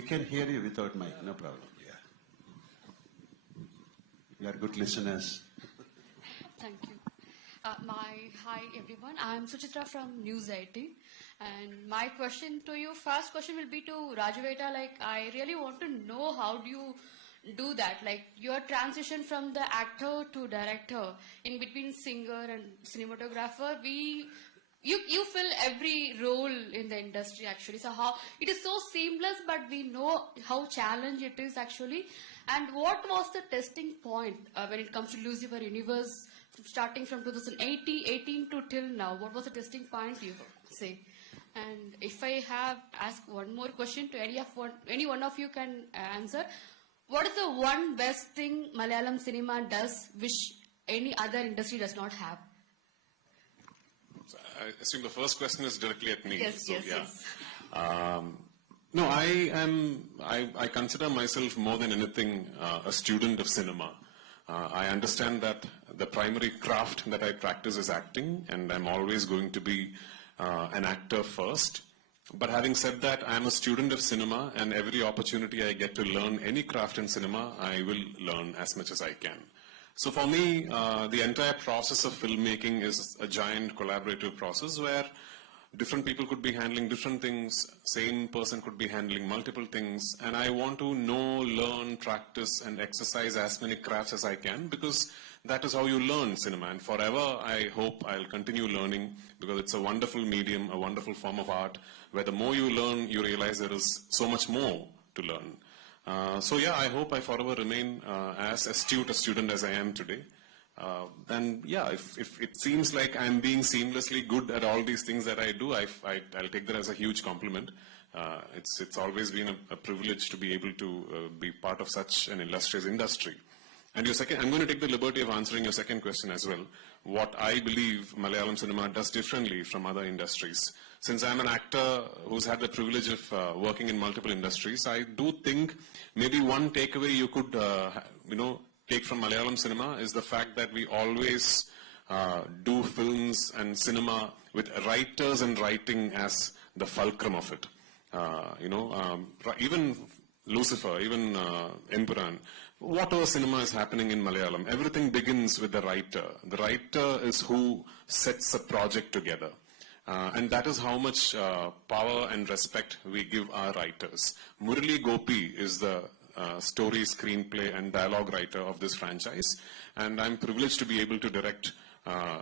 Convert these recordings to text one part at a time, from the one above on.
We can hear you without mic, no problem. Yeah. You are good listeners. Thank you. Hi everyone. I'm Suchitra from News 18, and my question to you, first question will be to Rajaveta. Like, I really want to know how do you do that? Like, your transition from the actor to director, in between singer and cinematographer. You fill every role in the industry actually. So how it is so seamless, but we know how challenging it is actually. And what was the testing point when it comes to Lucifer Universe, starting from 2018 to till now? What was the testing point, you say? And if I have asked one more question to any one of you can answer. What is the one best thing Malayalam cinema does which any other industry does not have? So I assume the first question is directly at me. Yes, so, yes, yeah. yes. No, I consider myself more than anything a student of cinema. I understand that the primary craft that I practice is acting, and I'm always going to be an actor first. But having said that, I'm a student of cinema, and every opportunity I get to learn any craft in cinema, I will learn as much as I can. So for me, the entire process of filmmaking is a giant collaborative process where different people could be handling different things, same person could be handling multiple things, and I want to know, learn, practice, and exercise as many crafts as I can, because that is how you learn cinema. And forever, I hope I'll continue learning, because it's a wonderful medium, a wonderful form of art, where the more you learn, you realize there is so much more to learn. So yeah, I hope I forever remain as astute a student as I am today. And yeah, if it seems like I'm being seamlessly good at all these things that I do, I'll take that as a huge compliment. It's always been a privilege to be able to be part of such an illustrious industry. And I'm going to take the liberty of answering your second question as well. What I believe Malayalam cinema does differently from other industries. Since I'm an actor who's had the privilege of working in multiple industries, I do think maybe one takeaway you could, take from Malayalam cinema is the fact that we always do films and cinema with writers and writing as the fulcrum of it. Even Lucifer, even Empuraan, whatever cinema is happening in Malayalam, everything begins with the writer. The writer is who sets a project together. And that is how much power and respect we give our writers. Murali Gopi is the story, screenplay, and dialogue writer of this franchise. And I'm privileged to be able to direct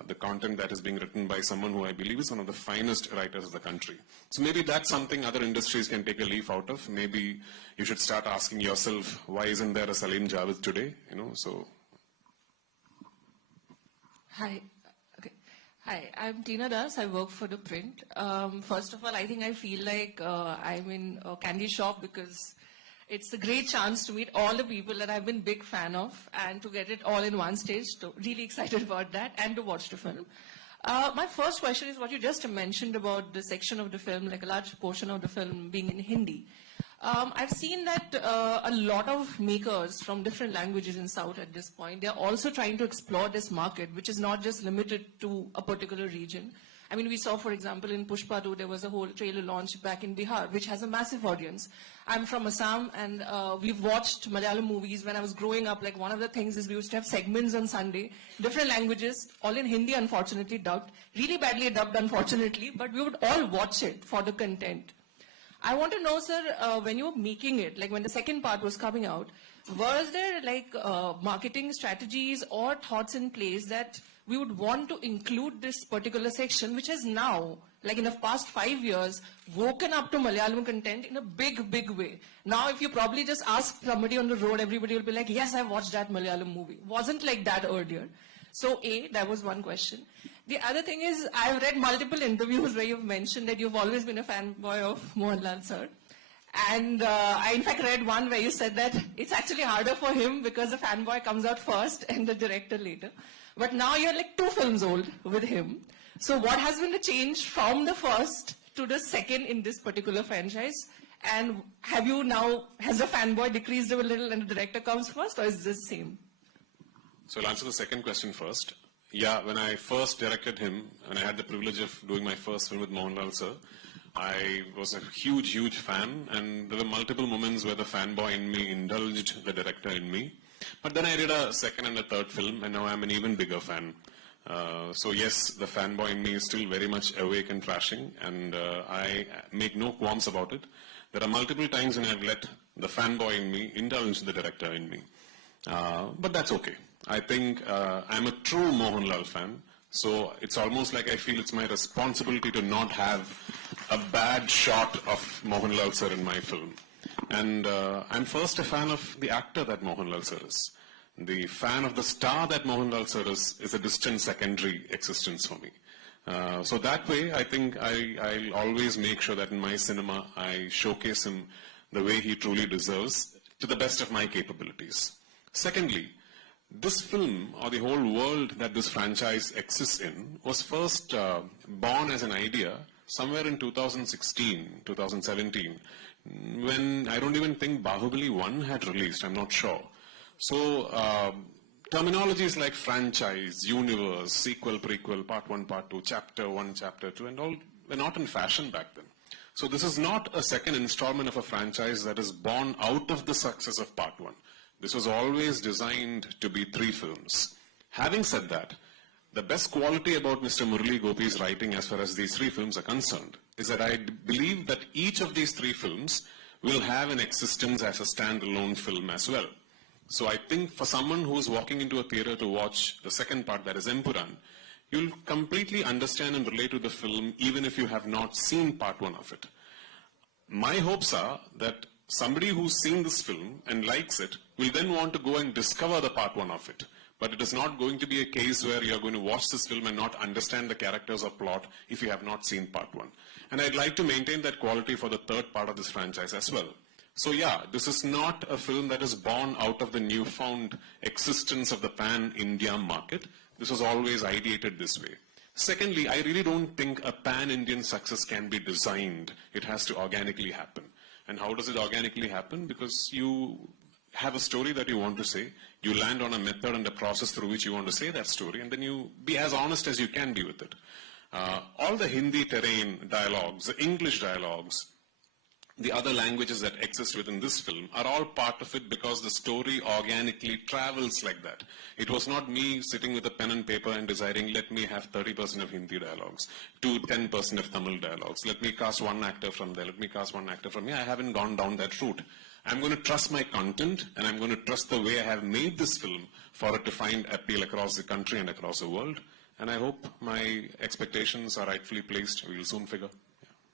the content that is being written by someone who I believe is one of the finest writers of the country. So maybe that's something other industries can take a leaf out of. Maybe you should start asking yourself, why isn't there a Salim Javed today? Hi. Okay. Hi, I'm Tina Das. I work for the print. First of all, I think I feel like I'm in a candy shop because it's a great chance to meet all the people that I've been a big fan of and to get it all in one stage. So really excited about that and to watch the film. My first question is what you just mentioned about the section of the film, like a large portion of the film being in Hindi. I've seen that a lot of makers from different languages in South at this point, they're also trying to explore this market, which is not just limited to a particular region. I mean, we saw, for example, in Pushpa 2, there was a whole trailer launched back in Bihar, which has a massive audience. I'm from Assam, and we've watched Malayalam movies when I was growing up. Like, one of the things is we used to have segments on Sunday, different languages, all in Hindi, unfortunately, dubbed. Really badly dubbed, unfortunately, but we would all watch it for the content. I want to know, sir, when you were making it, like when the second part was coming out, was there like marketing strategies or thoughts in place that we would want to include this particular section, which has now, like in the past 5 years, woken up to Malayalam content in a big, big way. Now, if you probably just ask somebody on the road, everybody will be like, yes, I watched that Malayalam movie. Wasn't like that earlier. So, that was one question. The other thing is, I've read multiple interviews where you've mentioned that you've always been a fanboy of Mohanlal, sir. And I, in fact, read one where you said that it's actually harder for him because the fanboy comes out first and the director later. But now you're like 2 films old with him. So what has been the change from the first to the second in this particular franchise? And has the fanboy decreased a little and the director comes first, or is this the same? So I'll answer the second question first. Yeah, when I first directed him, and I had the privilege of doing my first film with Mohanlal sir, I was a huge fan, and there were multiple moments where the fanboy in me indulged the director in me. But then I did a second and a third film, and now I'm an even bigger fan. So yes, the fanboy in me is still very much awake and flashing, and I make no qualms about it. There are multiple times when I've let the fanboy in me indulge the director in me. But that's okay. I think I'm a true Mohanlal fan, so it's almost like I feel it's my responsibility to not have a bad shot of Mohanlal sir in my film. And I'm first a fan of the actor that Mohanlal sir is. The fan of the star that Mohanlal sir is a distant secondary existence for me. So that way, I think I'll always make sure that in my cinema, I showcase him the way he truly deserves to the best of my capabilities. Secondly, this film, or the whole world that this franchise exists in, was first born as an idea somewhere in 2016, 2017, when I don't even think Bahubali 1 had released, I'm not sure. So, terminologies like franchise, universe, sequel, prequel, part 1, part 2, chapter 1, chapter 2, and all were not in fashion back then. So this is not a second installment of a franchise that is born out of the success of part 1. This was always designed to be 3 films. Having said that, the best quality about Mr. Murali Gopi's writing as far as these 3 films are concerned is that I believe that each of these 3 films will have an existence as a standalone film as well. So I think for someone who is walking into a theater to watch the second part, that is Empuraan, you'll completely understand and relate to the film even if you have not seen part 1 of it. My hopes are that somebody who's seen this film and likes it will then want to go and discover the part 1 of it. But it is not going to be a case where you're going to watch this film and not understand the characters or plot if you have not seen part 1. And I'd like to maintain that quality for the third part of this franchise as well. So yeah, this is not a film that is born out of the newfound existence of the pan-India market. This was always ideated this way. Secondly, I really don't think a pan-Indian success can be designed. It has to organically happen. And how does it organically happen? Because you have a story that you want to say, you land on a method and a process through which you want to say that story, and then you be as honest as you can be with it. All the Hindi terrain dialogues, the English dialogues, the other languages that exist within this film are all part of it because the story organically travels like that. It was not me sitting with a pen and paper and deciding, let me have 30% of Hindi dialogues, to 10% of Tamil dialogues. Let me cast one actor from there, let me cast one actor from here. I haven't gone down that route. I'm going to trust my content, and I'm going to trust the way I have made this film for it to find appeal across the country and across the world. And I hope my expectations are rightfully placed. We'll soon figure.